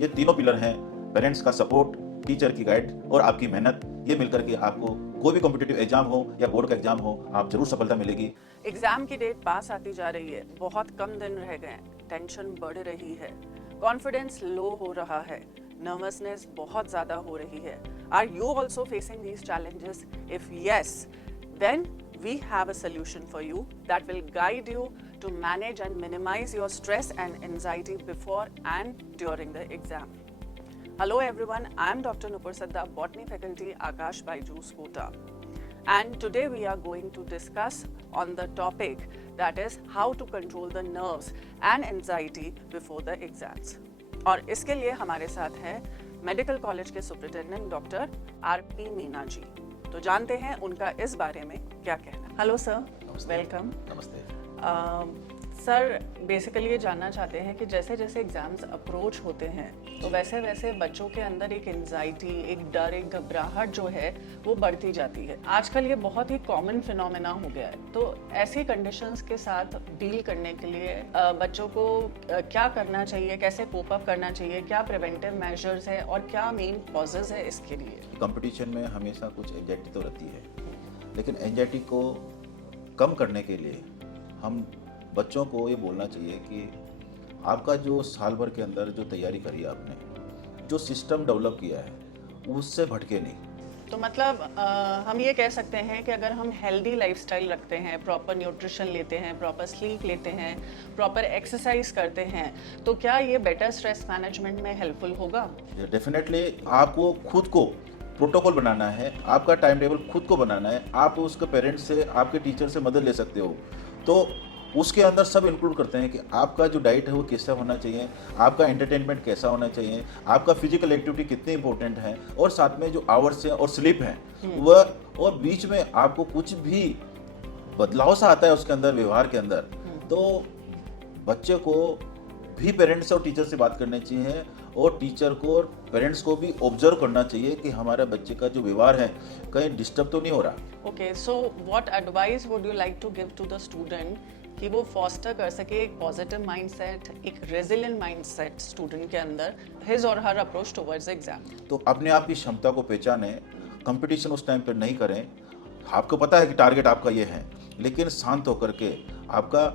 ये तीनों पिलर हैं, पेरेंट्स का सपोर्ट, टीचर की गाइड और आपकी मेहनत। ये मिलकर के आपको कोई भी कॉम्पिटिटिव एग्जाम हो या बोर्ड का एग्जाम हो, आप जरूर सफलता मिलेगी। एग्जाम की डेट पास आती जा रही है, बहुत कम दिन रह गए हैं, टेंशन बढ़ रही है, कॉन्फिडेंस लो हो रहा है, नर्वसनेस बहुत ज्यादा हो रही है। Are you also facing these challenges? If yes, then we have a solution for you that will guide you to manage and minimize your stress and anxiety before and during the exam. Hello everyone, I am Dr. Nupur Sadda, Botany Faculty, Akash Byju's Kota. And today we are going to discuss on the topic that is how to control the nerves and anxiety before the exams. और इसके लिए हमारे साथ है medical college के superintendent doctor RP. Meena ji. तो जानते हैं उनका इस बारे में क्या कहना। Hello sir, welcome. नमस्ते। सर, बेसिकली ये जानना चाहते हैं कि जैसे जैसे एग्जाम्स अप्रोच होते हैं तो वैसे वैसे बच्चों के अंदर एक एंजाइटी, एक डर, एक घबराहट जो है वो बढ़ती जाती है। आजकल ये बहुत ही कॉमन फिनोमेना हो गया है। तो ऐसी कंडीशंस के साथ डील करने के लिए बच्चों को क्या करना चाहिए, कैसे कोप अप करना चाहिए, क्या प्रिवेंटिव मेजर्स है और क्या मेन कॉजेज है इसके लिए? कंपटीशन में हमेशा कुछ एंजाइटी तो रहती है, लेकिन एंजाइटी को कम करने के लिए हम बच्चों को ये बोलना चाहिए कि आपका जो साल भर के अंदर जो तैयारी करी है आपने, जो सिस्टम डेवलप किया है, उससे भटके नहीं। तो मतलब हम ये कह सकते हैं कि अगर हम हेल्दी लाइफस्टाइल रखते हैं, प्रॉपर न्यूट्रिशन लेते हैं, प्रॉपर स्लीप लेते हैं, प्रॉपर एक्सरसाइज करते हैं, तो क्या ये बेटर स्ट्रेस मैनेजमेंट में हेल्पफुल होगा? डेफिनेटली आपको खुद को प्रोटोकॉल बनाना है, आपका टाइम टेबल खुद को बनाना है। आप उसके पेरेंट्स से, आपके टीचर से मदद ले सकते हो। तो उसके अंदर सब इंक्लूड करते हैं कि आपका जो डाइट है वो कैसा होना चाहिए, आपका एंटरटेनमेंट कैसा होना चाहिए, आपका फिजिकल एक्टिविटी कितनी इंपॉर्टेंट है, और साथ में जो आवर्स हैं और स्लीप हैं वह, और बीच में आपको कुछ भी बदलाव सा आता है उसके अंदर, व्यवहार के अंदर, तो बच्चे को भी पेरेंट्स और टीचर से बात करनी चाहिए, और टीचर को और पेरेंट्स को भी ऑब्जर्व करना चाहिए कि हमारे बच्चे का जो व्यवहार है कहीं डिस्टर्ब तो नहीं हो रहा। Okay, so what advice would you like to give to the student कि वो फॉस्टर कर सके एक पॉजिटिव माइंडसेट, एक रेजिलिएंट माइंडसेट स्टूडेंट के अंदर, हिज और हर अप्रोच टुवर्ड्स एग्जाम? तो अपने आप की क्षमता को पहचाने, कंपटीशन उस टाइम पर नहीं करें। आपको पता है कि टारगेट आपका ये है, लेकिन शांत होकर के आपका,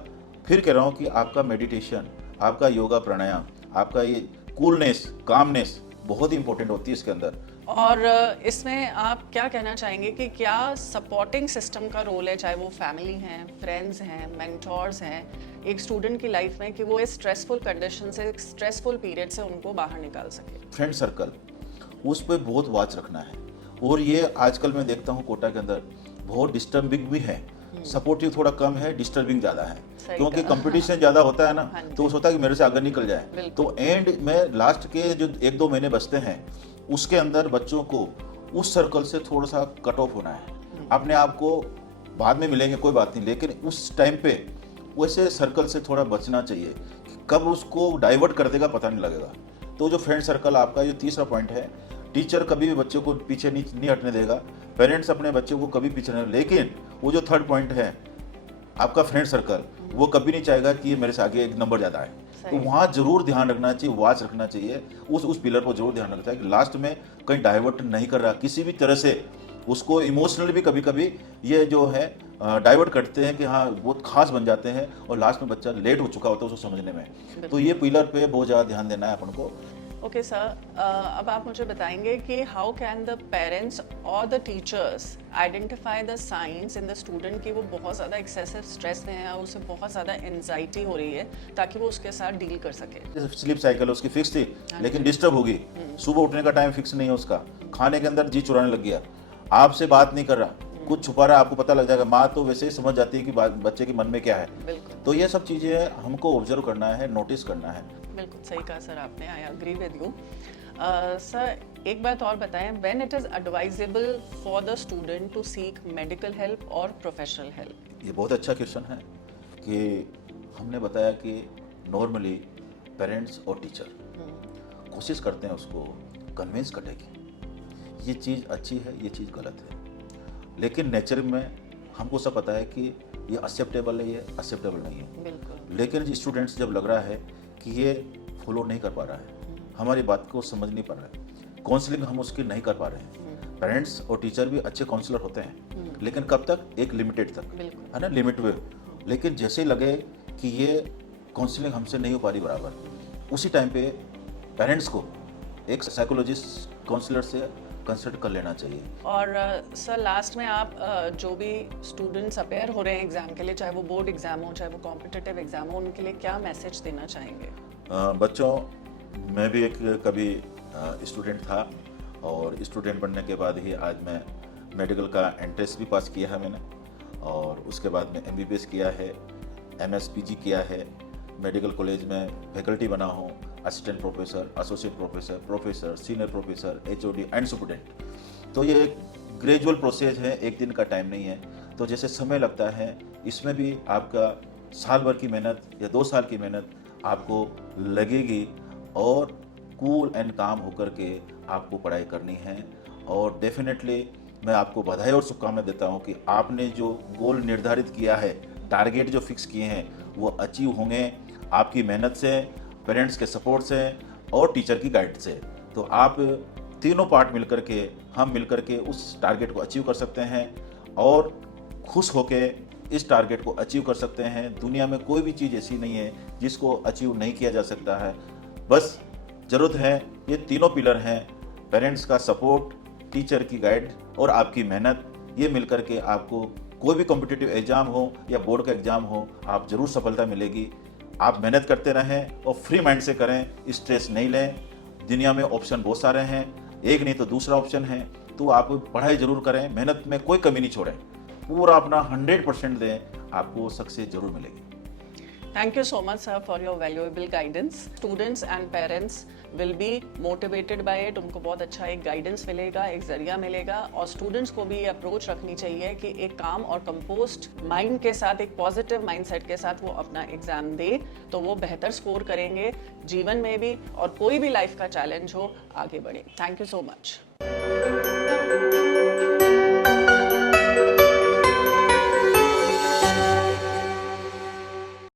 फिर कह रहा हूँ कि आपका मेडिटेशन, आपका योगा प्राणायाम, आपका ये कूलनेस, कामनेस बहुत ही इंपॉर्टेंट होती है इसके अंदर। और इसमें आप क्या कहना चाहेंगे कि क्या सपोर्टिंग सिस्टम का रोल है, चाहे वो फैमिली हैं, फ्रेंड्स हैं, मेंटोर्स हैं, एक स्टूडेंट की लाइफ में, कि वो इस स्ट्रेसफुल कंडीशन से, स्ट्रेसफुल पीरियड से उनको बाहर निकाल सके? फ्रेंड सर्कल, उस पर बहुत वॉच रखना है। और ये आजकल मैं देखता हूँ कोटा के अंदर बहुत डिस्टर्बिंग भी है। सपोर्टिव थोड़ा कम है, डिस्टर्बिंग ज़्यादा है, क्योंकि कंपटीशन ज़्यादा होता है ना, तो वो सोचता है कि मेरे से आगे निकल जाए। तो एंड में लास्ट के जो 1-2 महीने बचते हैं उसके अंदर बच्चों को उस सर्कल से थोड़ा सा कट ऑफ होना है। अपने आप को बाद में मिलेंगे कोई बात नहीं, लेकिन उस टाइम पे वैसे सर्कल से थोड़ा बचना चाहिए। कब उसको डाइवर्ट कर देगा पता नहीं लगेगा। तो जो फ्रेंड सर्कल आपका, जो तीसरा पॉइंट है, टीचर कभी भी बच्चों को पीछे नहीं हटने देगा, पेरेंट्स अपने बच्चों को कभी पीछे नहीं, लेकिन वो जो थर्ड पॉइंट है आपका फ्रेंड सर्कल, वो कभी नहीं चाहेगा कि ये मेरे से आगे एक नंबर ज़्यादा है। तो वहाँ जरूर ध्यान रखना चाहिए, वॉच रखना चाहिए, उस पिलर पर जरूर ध्यान रखना चाहिए कि लास्ट में कहीं डाइवर्ट नहीं कर रहा किसी भी तरह से। उसको इमोशनली भी कभी कभी ये जो है डाइवर्ट करते हैं कि हाँ बहुत खास बन जाते हैं, और लास्ट में बच्चा लेट हो चुका होता है उसको समझने में। तो ये पिलर पे बहुत ज़्यादा ध्यान देना है अपन को। ओके सर, अब आप मुझे बताएंगे कि हाउ कैन द पेरेंट्स और the teachers identify the science in the student कि वो बहुत ज़्यादा एक्सेसिव स्ट्रेस में है और उसे बहुत ज़्यादा एंजाइटी हो रही है, ताकि वो उसके साथ डील कर सके? स्लीप साइकिल उसकी फिक्स थी, लेकिन डिस्टर्ब होगी। सुबह उठने का टाइम फिक्स नहीं है उसका, खाने के अंदर जी चुराने लग गया, आपसे बात नहीं कर रहा, कुछ छुपा रहा है, आपको पता लग जाएगा। माँ तो वैसे ही समझ जाती है कि बच्चे के मन में क्या है। तो ये सब चीज़ें हमको ऑब्जर्व करना है, नोटिस करना है। बिल्कुल सही कहा सर आपने, I agree with you. Sir, एक बात और बताएं, when it is advisable for the student to seek medical help और प्रोफेशनल हेल्प? ये बहुत अच्छा क्वेश्चन है कि हमने बताया कि नॉर्मली पेरेंट्स और टीचर कोशिश करते हैं उसको कन्विंस करने की, ये चीज़ अच्छी है, ये चीज़ गलत है, लेकिन नेचर में हमको सब पता है कि ये एक्सेप्टेबल है, ये एक्सेप्टेबल नहीं है। बिल्कुल। लेकिन स्टूडेंट्स जब लग रहा है कि ये फॉलो नहीं कर पा रहा है, हमारी बात को समझ नहीं पा रहे, काउंसलिंग हम उसकी नहीं कर पा रहे हैं। पेरेंट्स और टीचर भी अच्छे काउंसलर होते हैं, लेकिन कब तक, एक लिमिटेड तक, बिल्कुल। है ना, लिमिट में। लेकिन जैसे ही लगे कि ये काउंसलिंग हमसे नहीं हो पा रही बराबर, उसी टाइम पे पेरेंट्स को एक साइकोलॉजिस्ट काउंसलर से कंसल्ट कर लेना चाहिए। और सर लास्ट में आप जो भी स्टूडेंट्स अपेयर हो रहे हैं एग्जाम के लिए, चाहे वो बोर्ड एग्जाम हो चाहे वो कॉम्पिटिटिव एग्जाम हो, उनके लिए क्या मैसेज देना चाहेंगे? बच्चों, मैं भी एक कभी स्टूडेंट था, और स्टूडेंट बनने के बाद ही आज मैं मेडिकल का एंट्रेंस भी पास किया है मैंने, और उसके बाद में MBBS किया है, MS PG किया है, मेडिकल कॉलेज में फैकल्टी बना हूँ, assistant professor, associate professor, professor, senior professor, HOD and superintendent. तो ये एक ग्रेजुअल प्रोसेस है, एक दिन का टाइम नहीं है। तो जैसे समय लगता है, इसमें भी आपका साल भर की मेहनत या 2 साल की मेहनत आपको लगेगी, और कूल एंड काम होकर के आपको पढ़ाई करनी है। और डेफिनेटली मैं आपको बधाई और शुभकामनाएं देता हूं कि आपने जो गोल निर्धारित किया है, टारगेट जो फिक्स किए हैं, वो अचीव होंगे आपकी मेहनत से, पेरेंट्स के सपोर्ट से और टीचर की गाइड से। तो आप तीनों पार्ट मिलकर के, हम मिलकर के उस टारगेट को अचीव कर सकते हैं, और खुश होके इस टारगेट को अचीव कर सकते हैं। दुनिया में कोई भी चीज़ ऐसी नहीं है जिसको अचीव नहीं किया जा सकता है। बस ज़रूरत है, ये तीनों पिलर हैं, पेरेंट्स का सपोर्ट, टीचर की गाइड और आपकी मेहनत। ये मिलकर के आपको कोई भी कॉम्पिटिटिव एग्जाम हो या बोर्ड का एग्जाम हो, आप जरूर सफलता मिलेगी। आप मेहनत करते रहें और फ्री माइंड से करें, स्ट्रेस नहीं लें। दुनिया में ऑप्शन बहुत सारे हैं, एक नहीं तो दूसरा ऑप्शन है। तो आप पढ़ाई जरूर करें, मेहनत में कोई कमी नहीं छोड़ें, पूरा अपना 100% दें, आपको सक्सेस जरूर मिलेगी। Thank you so much, sir, for your valuable guidance. Students and parents will be motivated by it. उनको बहुत अच्छा एक गाइडेंस मिलेगा, एक जरिया मिलेगा, और स्टूडेंट्स को भी ये अप्रोच रखनी चाहिए कि एक काम और कंपोस्ट माइंड के साथ, एक पॉजिटिव माइंडसेट के साथ वो अपना एग्जाम दे, तो वो बेहतर स्कोर करेंगे जीवन में भी, और कोई भी लाइफ का चैलेंज हो, आगे बढ़े। Thank you so much.